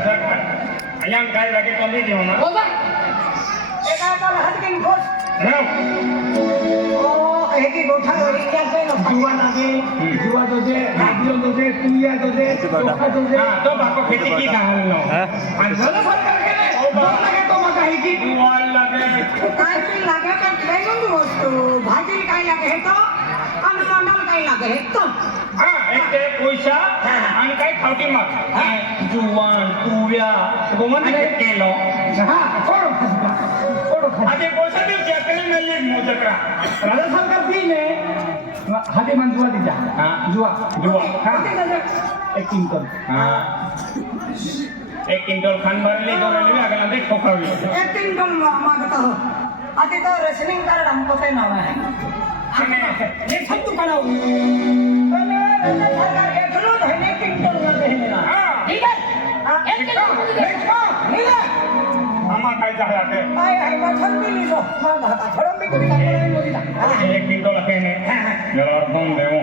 સરકાર અહીંયા કાંઈ લાગે તો દેવાના જુવા તો છે ભાજીઓ તો છે તુરિયા તો છે ચોખા लगे तो मग काही की मोबाईल लगे काय ती लागे का काय म्हणतो वस्तू भाजी काय लागे हे तो आणि सांडल काय लागे हे तो हा एक ते पैसा आणि काय खावटी माग जुवान तुव्या गोमन केलो हा আজকে পয়সা দিয়ে চেকলে নালে মোজকরা রাজা সরকার কি নে হাতে মান জুয়া দিতা হ্যাঁ জুয়া জুয়া হ্যাঁ এক তিন কর হ্যাঁ एक क्विंटल खान भर ले दो रन में अगला देख ठोका हुई एक क्विंटल मांगता हो आगे तो रेसलिंग कर हमको तो ना है हमें ये सब तो करो सरकार एक लो धने एक क्विंटल देखो मिला जा रहा एक क्विंटल लगे ने मेरा और कौन देऊं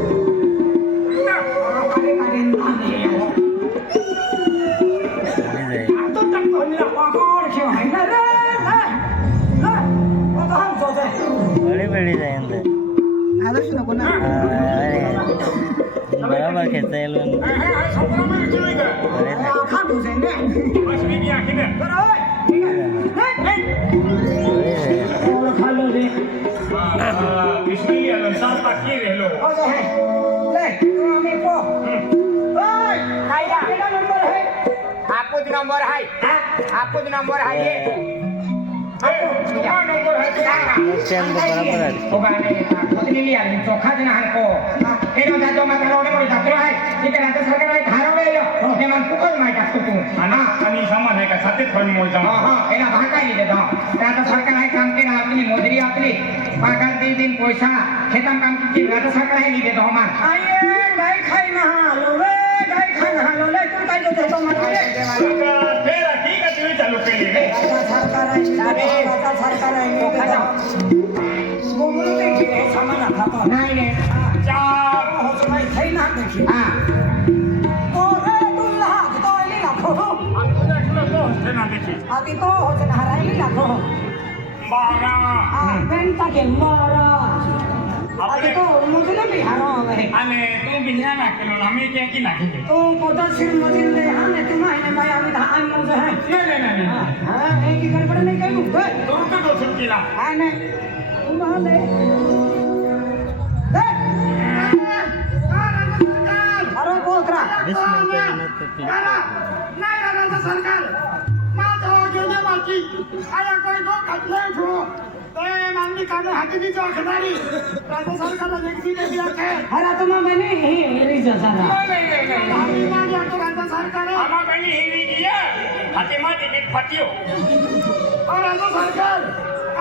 ಡಿಸೈನ್ದು બરાબર ખેંચાયેલું આપો જ નંબર હાય આપો જ નંબર હાય નિશ્ચયનો બરાબર ચોખા જ ના હકો એનો દાદો માં તારો ઓને જાતો હે કે રાતે સરકાર વાળી ખારો લેલો ને મન કુકરમાં કાતો તું આના આની સામાન પૈસા ખેતમ કામ કે રાતે સરકાર હે ની દેતો હમાર આયે ગાય ખાઈ ના લોવે खाना हालो ले तू काय देतो तो मत ले सरकार तेरा ठीक है तुम्हें चालू के लिए सरकार है सरकार सरकार है तो खाना गोमुलो के लिए सामान आता तो नहीं नहीं चार हो तो भाई सही ना देखिए हां ओरे तू लाख तो ले लाखो अब तू तो होते ना देखिए अभी तो होते ना हराई लाखो बारा हां पेंटा के मारा ಅದಕ್ಕೆ ಮೊದಲು ಬಿಹಾನ ಅನೆ ತೂ ಬಿಹಾನ ಹಾಕಲು ನಮಗೆ ಕ್ಯಾಕಿ ನಾಕಿದೆ ತೂ ಪೋತಾ ಸಿರ್ ಮಜಿಂದೆ ಹಾನೆ ತುಮ ಹೈನೆ ಮಾಯ ಅಮಿ ಧಾನ್ ಮಜ ಹೈ ನೇ ನೇ ನೇ ಹಾ ಹೇ ಕಿ ಗಡಬಡ ನೈ ಕೈ ಮುಕ್ತ ತೂ ತೂ ದೋ ಸುಕಿಲ ಹಾನೆ ತೂ ಮಾಲೆ ದೇ ಅರೋ ಬೋತ್ರಾ नाही सरकार माझं घेणे माझी आया कोई गो काढले अपनी काने हाथी की जो खिलाड़ी राज्य सरकार ने देखी नहीं दिया के हरा तो मैं मैंने ही हेरी जो सारा नहीं नहीं नहीं हाथी मार दिया तो राज्य सरकार ने हमारा मैंने हेरी किया हाथी मार टिकट फटियो और राज्य सरकार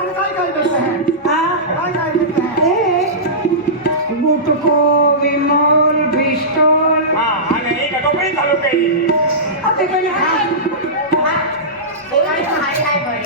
अनकाई कर देते हैं हां काय काय देते हैं ए गुटको विमल पिस्टल हां आणि एक टोपरी चालू केली आता कोणी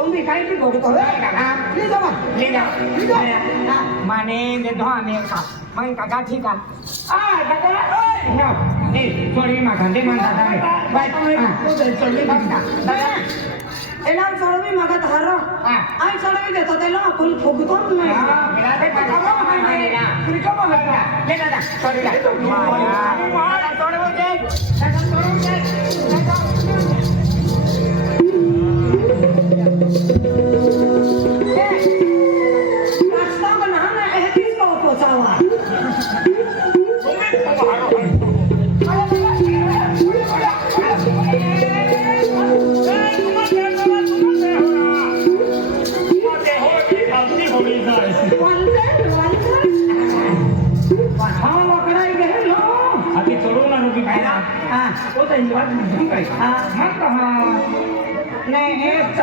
કુંભી કાઈ પી ગોડ તો લીધો માં લીધો લીધો માને ને ધો અમે કા મન કાકા ઠીક આ આ કાકા ઓય એ થોડી માં ગાંધી માં દાદા ભાઈ તમે ચોલી બકતા દાદા એના સળવી મગત હર આ સળવી દેતો તેલો ફૂલ ફૂગતો જ નહીં હા મેરા કાકા માં હા મેરા ક્રિકો માં હા લે દાદા સોરી દાદા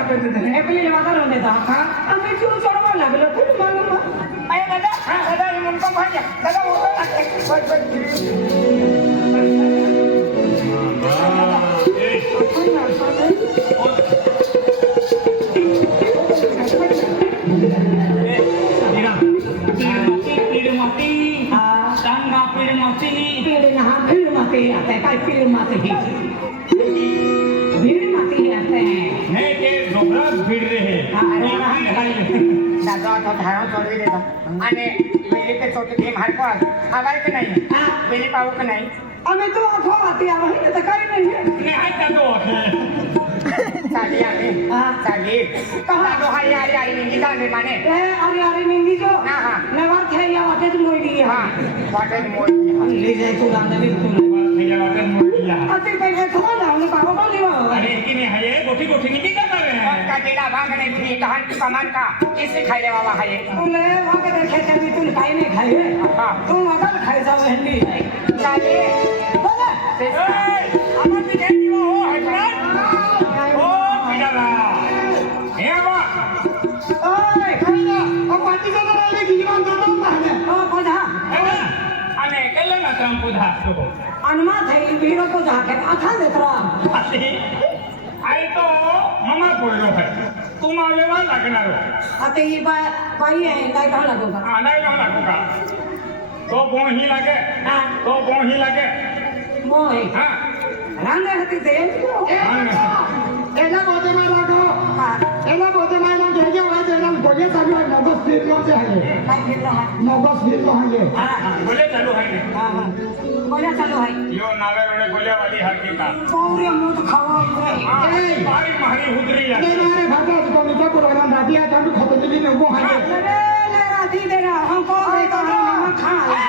ಬಂದಿದ್ದಾನೆ ಬೆಳಿಗ್ಗೆ ಮಾತಾಡ ಬಂದಿದ್ದ ಅಂದ್ರೆ ಚೂರು ಸೊಡವಲ್ಲ ಬೆಲ್ಲ ಕುಟುಂಬ ಅಯ್ಯ ಗದ ಗದ ಮುನ್ಕೊಂಡ್ પેલી ભીમ હારકો આવાય કે નહીં? હા. પાવું કે નહીં? અમે તો આખો વાતી આવે ને તો કઈ નહીં ચાલી આવી. હા. ચાલી. દાદો હારી હારી હારી નીકળી જાય ને માને. એ અરે અરે નિંદી જો હા, હા. ને વાત થઈ આ વાતે જ મોઈ દી હા. જ. લી જાય તું રાંધે તું ના का जेला भाग नहीं थी कहां की कमान का किसे खाई ले बाबा है તુલે વાકે દેખે છે તું કાઈ નહીં ખાઈ હે હા. તું મગર ખાઈ જાવ હેન્ડી चाली બોલે ઓય કઈ ઓ પાટી જતો રહે ગીવાન જતો રહે ઓ પધા અને કેટલા ના ત્રણ પુધા તો અનમાં થઈ ભીડો તો જાકે આખા દેતરા આ તો મમા પોયલો હોય તું માં લેવા લાગનારો અતે बा બા બાઈ लागू કાઈ કહા લાગો કા लागू का? तो कोण ही लागे. हा. तो कोण ही लागे. મોય हा. રાંધે હતી તે એના બોધે માં લાગો હા એના બોધે માં લાગો હોય છે એના બોધે ચાલુ હોય મગજ ફીરલો છે હાલે કાઈ ફિરલો હા મગજ ફીરલો હાલે હા બોલે ચાલુ હોય ને હા હા બોલ્યા ચાલુ હે યો નાવે રોડે બોલ્યા વાલી હકીકા પૌરે મુદ ખાવા નહીં હા में वो है ले ले राधी दे रहा हमको दे तो हम खा ले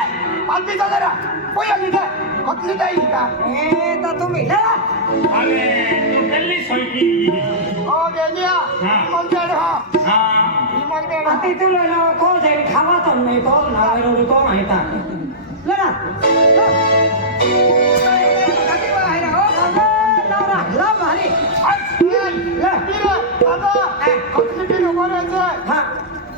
अभी तो जरा कोई अभी दे हत्ती दे ही का ए तो तुम ही ले अरे तू गली सोई ओ गेलिया मन दे रहा हां मन अति तू ले ना को दे खावा तो नहीं को ना रो को है ता ले ना Love, honey. I'm good. Love, honey.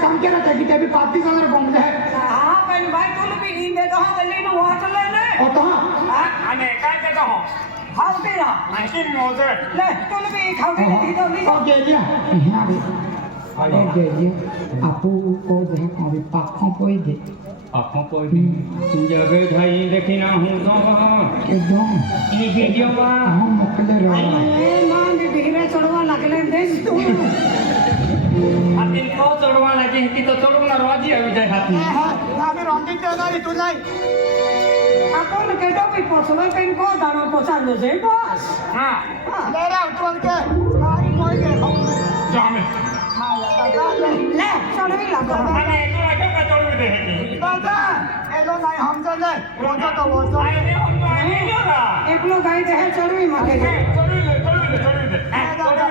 काम केला त्या की त्याबी पाच तीस हजार बॉम्ब आहे हा पण भाई तुला भी नहीं देता हूं गली में वहां चल ले होता हां अने काय देता हूं खाओ तेरा नहीं मोजे ले तुला भी खाओ तेरा दे दो नहीं ओके जी हां भाई આખી મોજે લે તું બી ખાવતી નથી તો લીધો આખો કોઈ જગે થઈ દેખી ના હું તો ઈ વિડિયો માં એ માં બી ભીરે ચડવા લાગલે દેશ તું. હાથી તો ચડવા લાગી હતી તો ચડવા રોજી આવી જાય હાથી. આપણ કેટો બી પોછવે પેન કો દાણો પોછાડો છે? બસ. હા. જામે. લે ચડવી લાગો અને એ તો આટો કચડવી દે હે દાદા એ એકલો ગાય ચડવી માંગે ચડવી લે ચડવી લે ચડવી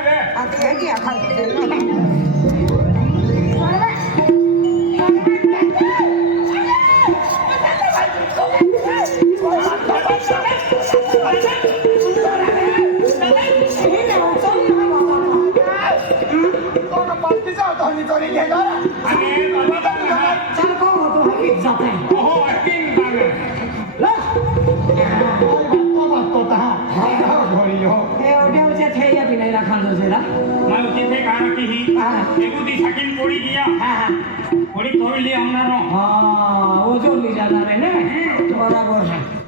લે આ તો હેગી આખા तुम्ही तो नाही देणार आणि बाबा काय चल को तो हकीत जात आहे हो अकिन बाबा ला बाबा बाबा ता हा हा घरी हो एवढ्याचे थेया बी नाही राखा जो जरा मग तिथे कारण की ही एकू ती शकीन कोडी गिया हा हा कोडी कोडी ली हमना नो हा ओजो ली जाणार आहे ना बराबर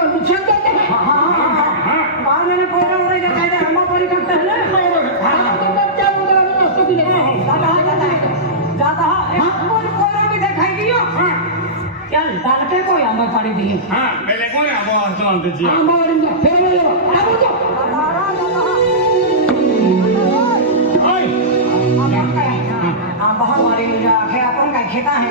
ચાલ તાલકે કોઈ આંબા પાડી દઈએ? હા પેલે કોને આવો હસો અંત જીયા આંબાવાડી ફેરો મારી આવા. આ બોલજો ઓય! આંબા વાળી है કે આપણ કાઈ ખેતા હે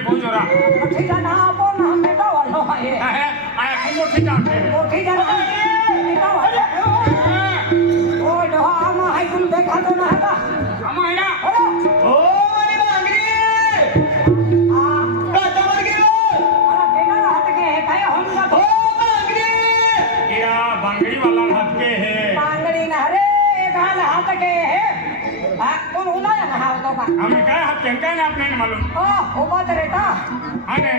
મોठी જાકે मालूम ओ ओ बात रहता अरे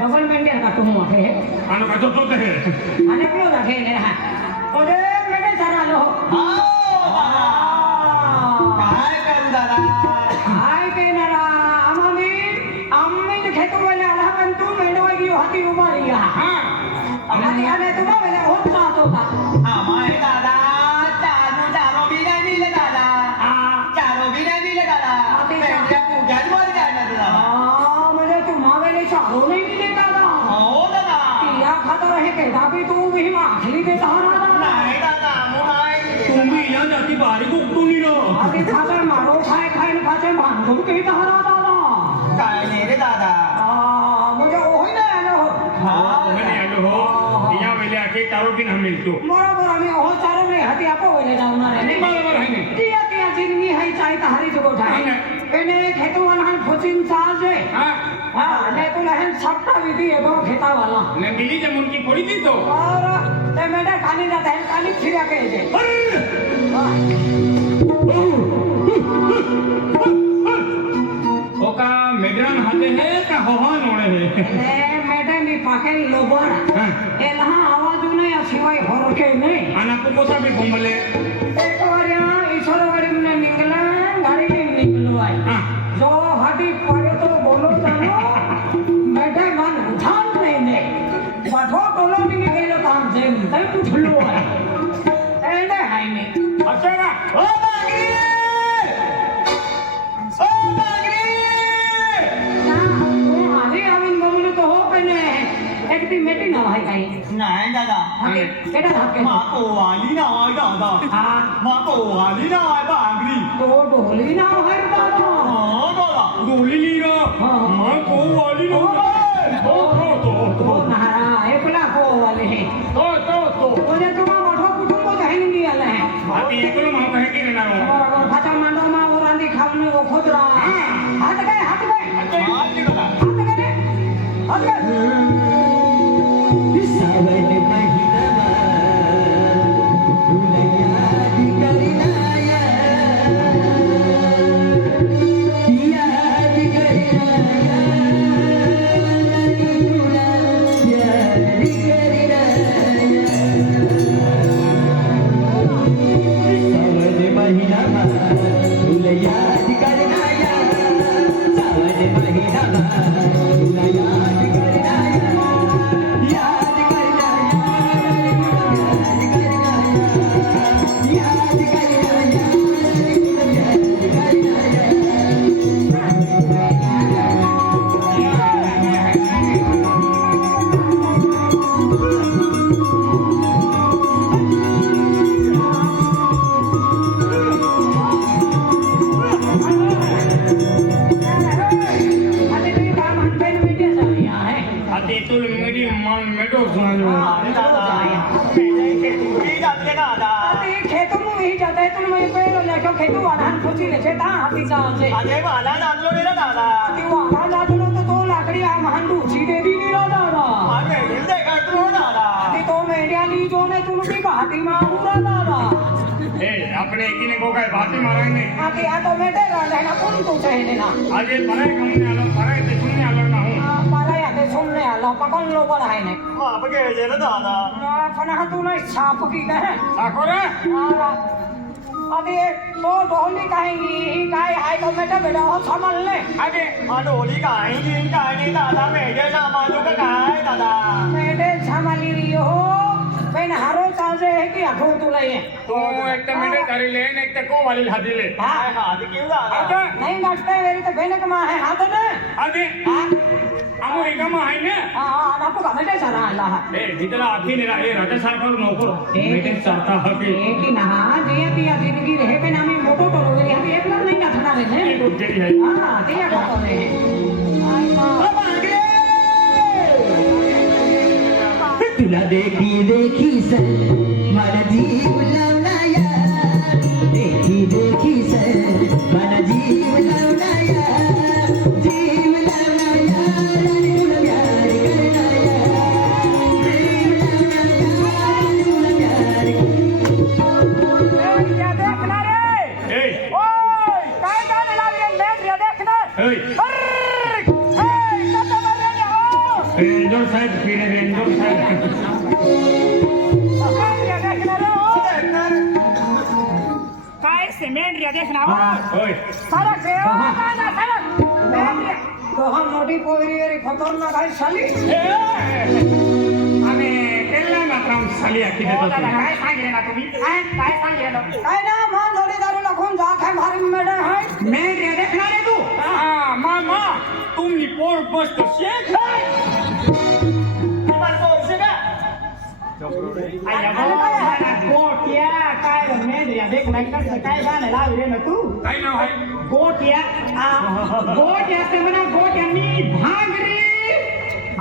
గవర్నమెంటే కట్టుము అదే మనకు ఎదురుతుంది అనప్పుడు అదే ఒదే మెడే సరాలు काय कंदाला काय केनारा आम्ही आम्ही घेतो बोले आला. पण तू मेडवागी होती उभा रिया आणि आम्ही तुला बोले होत राहत होता તું કહેતા હરા દાદા કાય ને રે દાદા આ મુજે ઓહી ને આનો હા. ઓહી ને આનો હો. ઇયા વેલે આકે તારો બિન હમે તો. મોરા મોરા મે ઓહ તારો મે હતી આપો વેલે જાવના રે ને બરાબર હે ને? તિયા તિયા જિંદગી હે ચાહી તારી જગો ઠાઈ એને ખેતુ વનહન ફોચિન ચાલ જે. હા. હા ને તું લહેન સબટા વિધી એવો ખેતા વાલા ને મિલી જે મુનકી ફોડી દી તો? ઓર તે મેડા કાની ના તહેન કાની ખીરા કહે છે. હા. Oh! લાગે હે કે હોહન ઓળે હે એ મેડમ ઈ પાકે લોબણ એ લહા અવાજ ને આ સિવાય હોર કે નહીં આના કુકોસા બી બોમલે એક વાર ઈશ્વર વડી મને નીકળા ગાડી ને નીકળવાય જો હાડી પડે તો બોલો તાનો મેડમ મન ઉઠાન લઈને પાઠો બોલો ની ગયેલો તામ જેમ તઈ ઉઠલો એને હાઈ ને અચ્છા ઓ રાખે કેટલા રાખે માં તો વાલી ના હોય દાદા હા માં તો વાલી ના હોય બાગરી તો ઢોલી ના હોય દાદા હા દાદા ઢોલી ની ના માં તો વાલી ના હોય તો તો તો તો નારા એકલા કો વાલે તો તો તો ઓને તો માં મોટો કુટુંબ તો જઈને ની આલે હે બાકી એકલો માં કહે કે ના રો ખાતા માંડો માં ઓરાની ખાવને ઓખોદરા હાથ ગય હાથ ગય હાથ ગય હાથ ગય ನಾನು ಸೂಚಿಲೆ ಚೇತ ಹಾಕಿದ್ದ ಅಂತೆ ಅದೇ ಅನಾದ ಅಲ್ಲೋಡಿರ ದಾದ ನೀವು ಅನಾದ ಆದನು ಅಂತ ತೋ લાકડી આ મહાન ડૂચી દેવી ની રાદા અને હિલદે કાટરો દાદા અને તો મેડિયા ની જો ને તું ની ભાટી માં ઉરા દાદા એ આપણે એકીને કોકાય ભાટી મારાય ને આ તે આ તો મેડે રાજા ના કોણ તો ચાહે ને ના આજે પરાય કમને આલો પરાય તે સુનને આલો ના હું પરાય તે સુનને આલો પકન લો પણ હાય ને હા પગે જે દાદા ના ફના તું ને છાપ કી ને સાકો રે. હા. अबे तो ढोली कहेंगी काय हाय तो बेटा बेटा हो संभाल ले આજે हा ढोली काय घेईन काय नाही दादा मेढे सामान लोक काय दादा मेरे संभाली रही हो बेन हारो चालजे है कि आखो तुला ये તો એક તે મેડે કરી લે ને એક તે કો વાલી હાદી લે काय हात घेऊ दादा आता नहीं गाटते वेरी तो बेन कमा है हाथ ने આજે हां આમો એકામાં હાઈ ને હા હા બાપુ ગમે તે સારા આલા એ જીતલા આખી ને એ રાજા સાહેબ નો નોકરો મેટિંગ ચાલતા હતી. એકી ના હા જે પિયા જિંદગી રહે કે નામે મોટો કરો એ હવે એકલા નહીં ના થતા રહે એ ગુજરી હે હા તે બાપુ રે તુલા દેખી દેખી સર મારા જીવ લાવનાયા. દેખી દેખી સર મારા જીવ લાવનાયા. মাতরামলা ভাই हो, काय ना तुम्ही? काय काय सांगितलं काय ना जात आहे मारी मॅडम हाय मी ते देखणार तू? हा. मा मा. तुम्ही पोर काय? मेंढ्या देख काय झालं ना तू? काय नाव आहे? गोट्या गोट्या म्हणा गोट्या मी भांगरी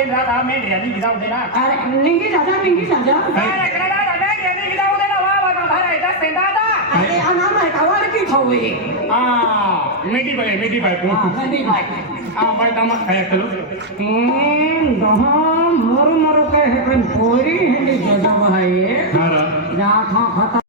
ઉદે રાત આ મેં રેની ગીરા ઉદે ના અરે નિંગી દાદા નિંગી દાદા અરે કડા દાદા રેની ગીરા ઉદે ના વાહ વાહ ભારા એતા સેંડા દા અરે આ નામ હે કવાર કી થવે આ મેટી ભાઈ મેટી ભાઈ. હા મેટી ભાઈ. આ ભાઈ તમા ખાય ચલો હમ દહા મરુ મરુ કહે કઈ પોરી હે દાદા ભાઈ હારા જા ખા ખતા